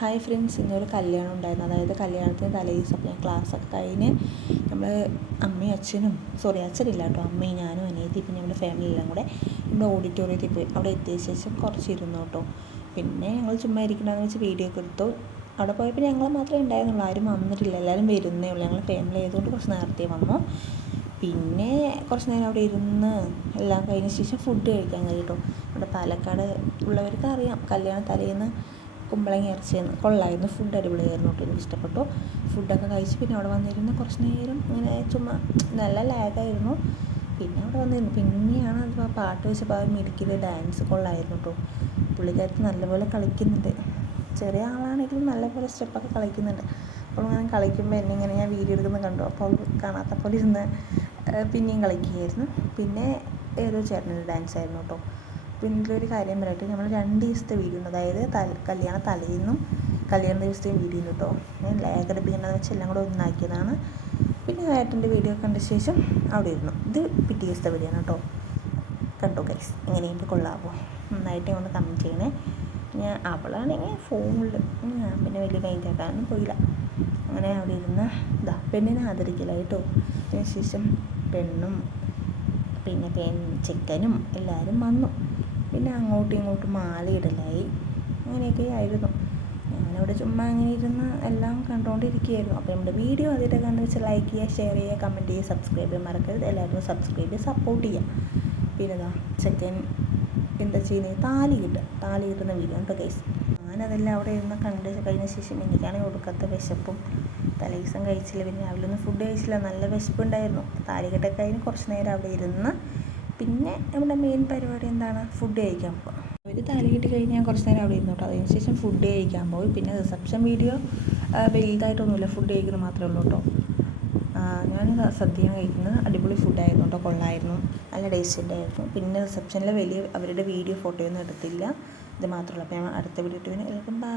Hi friends, ഇന്നൊരു കല്യാണം ഉണ്ടായിരുന്നു. അതായത് കല്യാണത്തിന് തലേദിവസം അപ്പോൾ ഞാൻ ക്ലാസ്സൊക്കെ കഴിഞ്ഞ് നമ്മൾ അമ്മയും അച്ഛനും അച്ഛനില്ല കേട്ടോ, അമ്മയും ഞാനും അനിയത്തി പിന്നെ നമ്മുടെ ഫാമിലി എല്ലാം കൂടെ നമ്മുടെ ഓഡിറ്റോറിയത്തിൽ പോയി. അവിടെ എത്തിയ ശേഷം കുറച്ചിരുന്നു കേട്ടോ. പിന്നെ ഞങ്ങൾ ചുമ്മാ ഇരിക്കണമെന്ന് വെച്ച് വീഡിയോ ഒക്കെ എടുത്തു. അവിടെ പോയപ്പോൾ ഞങ്ങൾ മാത്രമേ ഉണ്ടായിരുന്നുള്ളൂ, ആരും വന്നിട്ടില്ല, എല്ലാവരും വരുന്നേ ഉള്ളൂ. ഞങ്ങൾ ഫാമിലി ആയതുകൊണ്ട് കുറച്ച് നേരത്തെ വന്നു. പിന്നെ കുറച്ച് നേരം അവിടെ ഇരുന്ന് എല്ലാം കഴിഞ്ഞ ശേഷം ഫുഡ് കഴിക്കാൻ കേട്ടോ. നമ്മുടെ പാലക്കാട് ഉള്ളവർക്ക് അറിയാം, കല്യാണ തലേന്ന് കുമ്പളങ്ങ ഇറച്ചിയെന്ന് കൊള്ളായിരുന്നു. ഫുഡ് അടിപൊളിയായിരുന്നു കേട്ടോ, എനിക്ക് ഇഷ്ടപ്പെട്ടു. ഫുഡൊക്കെ കഴിച്ച് പിന്നെ അവിടെ വന്നിരുന്ന് കുറച്ച് നേരം ഇങ്ങനെ ചുമ്മാ നല്ല ലാഗായിരുന്നു. പിന്നെ അവിടെ വന്നിരുന്നു. പിന്നെയാണ് അത് പാട്ട് വെച്ചപ്പോൾ ആ മിടുക്കിൽ ഡാൻസ് കൊള്ളായിരുന്നു കേട്ടോ. പുള്ളിക്കാരത്തി നല്ലപോലെ കളിക്കുന്നുണ്ട്. ചെറിയ ആളാണെങ്കിലും നല്ലപോലെ സ്റ്റെപ്പൊക്കെ കളിക്കുന്നുണ്ട്. അപ്പോൾ ഇങ്ങനെ കളിക്കുമ്പോൾ എന്നെ ഇങ്ങനെ ഞാൻ വീഡിയോ എടുക്കുന്നത് കണ്ടു. അപ്പോൾ കാണാത്ത പോലെ ഇരുന്ന് പിന്നെയും കളിക്കുകയായിരുന്നു. പിന്നെ ഏതോ ചേട്ടനൊരു ഡാൻസ് ആയിരുന്നു കേട്ടോ. പിന്നെ ഇതിലൊരു കാര്യം പറയട്ടെ, നമ്മൾ 2 ദിവസത്തെ വീഡിയോ ഉണ്ട്, അതായത് കല്യാണ തലേന്നും കല്യാണ ദിവസത്തെയും വീഡിയോ ഉണ്ട് കേട്ടോ. ഞാൻ ലാഗടിപ്പിക്കേണ്ടതെന്ന് വെച്ചാൽ എല്ലാം കൂടെ ഒന്നാക്കിയതാണ്. പിന്നെ ഏട്ടൻ്റെ വീഡിയോ കണ്ട ശേഷം അവിടെ ഇരുന്നു. ഇത് പിറ്റേ ദിവസത്തെ വീഡിയോ ആണ് കേട്ടോ. കണ്ടോ ഗൈസ്, എങ്ങനെയുണ്ട്, കൊള്ളാമോ? നന്നായിട്ട് കൊണ്ട് കമൻറ്റ് ചെയ്യണേ. ഞാൻ അവളാണെങ്കിൽ ഫോണിൽ ഞാൻ പിന്നെ വലിയ കൈകാക്കാനൊന്നും പോയില്ല. അങ്ങനെ അവിടെ ഇരുന്ന് പെണ്ണിനെ ആദരിക്കില്ല കേട്ടോ. അതിനുശേഷം പെണ്ണും പിന്നെ ചെക്കനും എല്ലാവരും വന്നു. പിന്നെ അങ്ങോട്ടും ഇങ്ങോട്ടും മാലയിടലായി, അങ്ങനെയൊക്കെ ആയിരുന്നു. ഞാനവിടെ ചുമ്മാ അങ്ങനെ ഇരുന്ന് എല്ലാം കണ്ടുകൊണ്ടിരിക്കുകയായിരുന്നു. അപ്പോൾ നമ്മുടെ വീഡിയോ ആദ്യമായിട്ട് കണ്ടു വെച്ചാൽ ലൈക്ക് ചെയ്യുക, ഷെയർ ചെയ്യുക, കമൻറ്റ് ചെയ്യുക, സബ്സ്ക്രൈബ് ചെയ്യാൻ മറക്കരുത്. എല്ലാവരും സബ്സ്ക്രൈബ് ചെയ്ത് സപ്പോർട്ട് ചെയ്യുക. പിന്നെ ചെക്കൻ എന്താ ചെയ്യുന്നത്, താലി കിട്ടുന്ന വീഡിയോ കേട്ടോ ഗൈസ്. ഞാനതെല്ലാം അവിടെ ഇരുന്ന് കണ്ട് കഴിഞ്ഞ ശേഷം എനിക്കാണെങ്കിൽ ഒടുക്കത്തെ വിശപ്പും, തലേദിവസം കഴിച്ചില്ല, പിന്നെ രാവിലെ ഫുഡ് കഴിച്ചില്ല, നല്ല വിശപ്പുണ്ടായിരുന്നു. താലികെട്ടൊക്കെ കഴിഞ്ഞ് കുറച്ച് നേരം അവിടെ ഇരുന്ന് പിന്നെ നമ്മുടെ മെയിൻ പരിപാടി എന്താണ്, ഫുഡ് കഴിക്കാൻ പോകുക. അവർ താലി കെട്ടി കഴിഞ്ഞ് ഞാൻ കുറച്ച് നേരം അവിടെ ഇരുന്നു കേട്ടോ. അതിനുശേഷം ഫുഡ് കഴിക്കാൻ പോയി. പിന്നെ റിസപ്ഷൻ വീഡിയോ വലുതായിട്ടൊന്നുമില്ല, ഫുഡ് കഴിക്കുന്നത് മാത്രമേ ഉള്ളൂ കേട്ടോ. ഞാൻ സദ്യ കഴിക്കുന്നത് അടിപൊളി ഫുഡായിരുന്നു കേട്ടോ, കൊള്ളായിരുന്നു, നല്ല ടേസ്റ്റ് ഉണ്ടായിരുന്നു. പിന്നെ റിസപ്ഷനിൽ വലിയ അവരുടെ വീഡിയോ ഫോട്ടോയൊന്നും എടുത്തില്ല, ഇത് മാത്രമല്ല. അപ്പോൾ ഞാൻ അടുത്ത വീഡിയോ ഇട്ട് എല്ലാവർക്കും ബൈ.